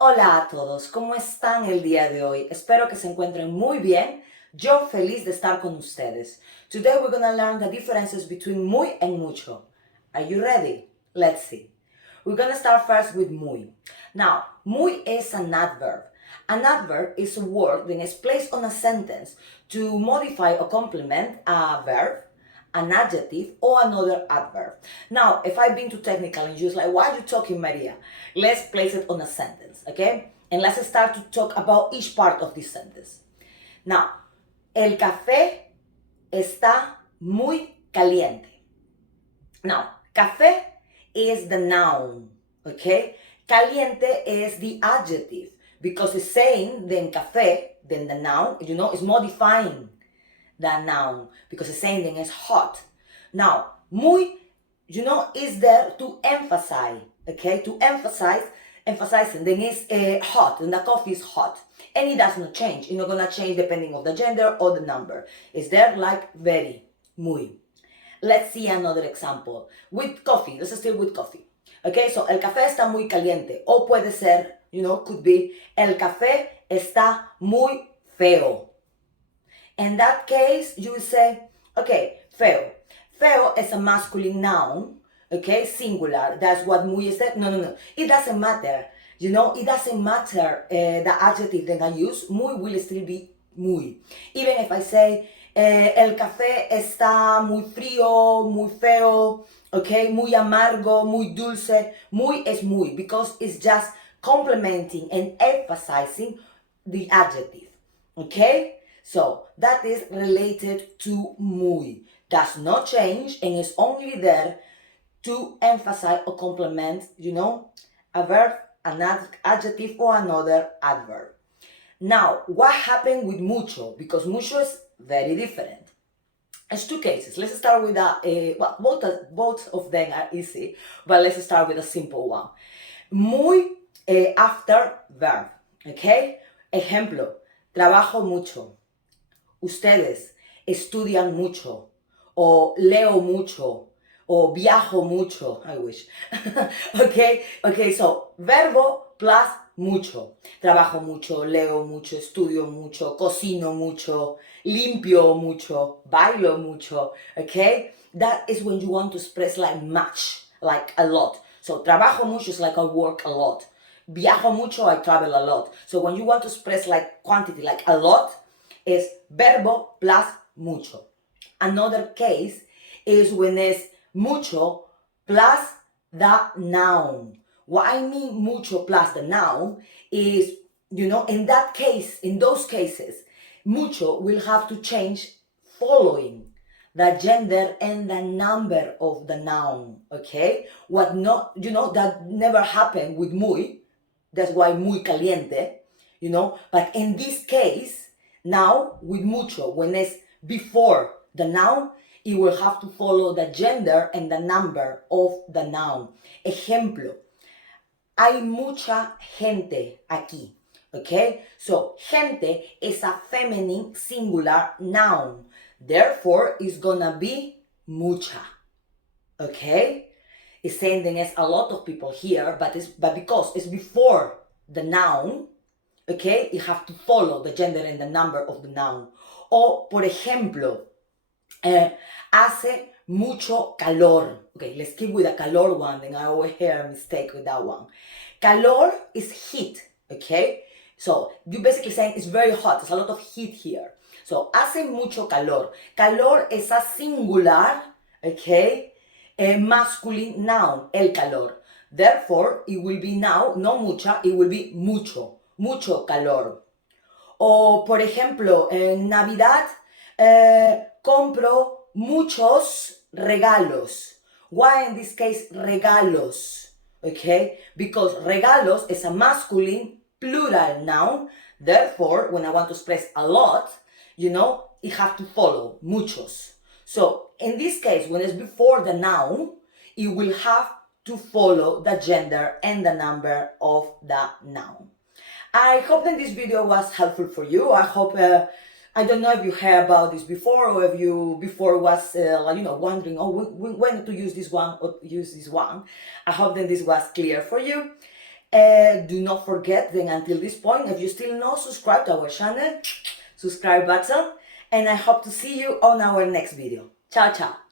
Hola a todos, ¿cómo están el día de hoy? Espero que se encuentren muy bien. Yo feliz de estar con ustedes. Today we're going to learn the differences between muy and mucho. Are you ready? Let's see. We're going to start first with muy. Now, muy is an adverb. An adverb is a word that is placed on a sentence to modify or complement a verb, an adjective, or another adverb. Now, if I've been too technical and you're like, why are you talking, Maria? Let's place it on a sentence, okay? And let's start to talk about each part of this sentence. Now, el café está muy caliente. Now, café is the noun, okay? Caliente is the adjective because it's saying then café, then the noun, is modifying the noun because it's saying then it's hot. Now, muy, is there to emphasize, okay? To emphasizing, then it's hot, and the coffee is hot. And it does not change. It's not gonna change depending on the gender or the number. It's there like very, muy. Let's see another example. With coffee, let's still with coffee. Okay, so el café está muy caliente. O puede ser, could be, el café está muy feo. In that case, you would say, okay, feo. Feo is a masculine noun, okay, singular. That's what muy is that. No. It doesn't matter. It doesn't matter the adjective that I use. Muy will still be muy. Even if I say, el café está muy frío, muy feo, okay, muy amargo, muy dulce. Muy is muy because it's just complementing and emphasizing the adjective, okay? So that is related to muy. Does not change and is only there to emphasize or complement, a verb, an adjective, or another adverb. Now, what happened with mucho? Because mucho is very different. It's two cases. Let's start with both of them are easy, but let's start with a simple one. Muy after verb, okay? Ejemplo, trabajo mucho. Ustedes estudian mucho, o leo mucho, o viajo mucho. I wish. Okay, so verbo plus mucho. Trabajo mucho, leo mucho, estudio mucho, cocino mucho, limpio mucho, bailo mucho, okay? That is when you want to express like much, like a lot. So trabajo mucho is like I work a lot. Viajo mucho, I travel a lot. So when you want to express like quantity, like a lot, is verbo plus mucho. Another case is when it's mucho plus the noun. What I mean mucho plus the noun is, in that case, in those cases, mucho will have to change following the gender and the number of the noun, okay? What not, that never happened with muy. That's why muy caliente, but in this case, now, with mucho, when it's before the noun, it will have to follow the gender and the number of the noun. Ejemplo, hay mucha gente aquí. Okay? So, gente is a feminine singular noun. Therefore, it's gonna be mucha. Okay? It's saying there's a lot of people here, but because it's before the noun, okay, you have to follow the gender and the number of the noun. O, por ejemplo, hace mucho calor. Okay, let's keep with the calor one, then I always hear a mistake with that one. Calor is heat, okay? So, you're basically saying it's very hot, there's a lot of heat here. So, hace mucho calor. Calor is a singular, okay, a masculine noun, el calor. Therefore, it will be now, no mucha, it will be mucho. Mucho calor. O, por ejemplo, en Navidad compro muchos regalos. Why in this case regalos? Okay? Because regalos is a masculine plural noun. Therefore, when I want to express a lot, it has to follow muchos. So, in this case, when it's before the noun, it will have to follow the gender and the number of the noun. I hope that this video was helpful for you. I hope, I don't know if you heard about this before or if you before was, wondering, when to use this one or use this one. I hope that this was clear for you. Do not forget, then until this point, if you still not subscribed to our channel, subscribe button, and I hope to see you on our next video. Ciao, ciao.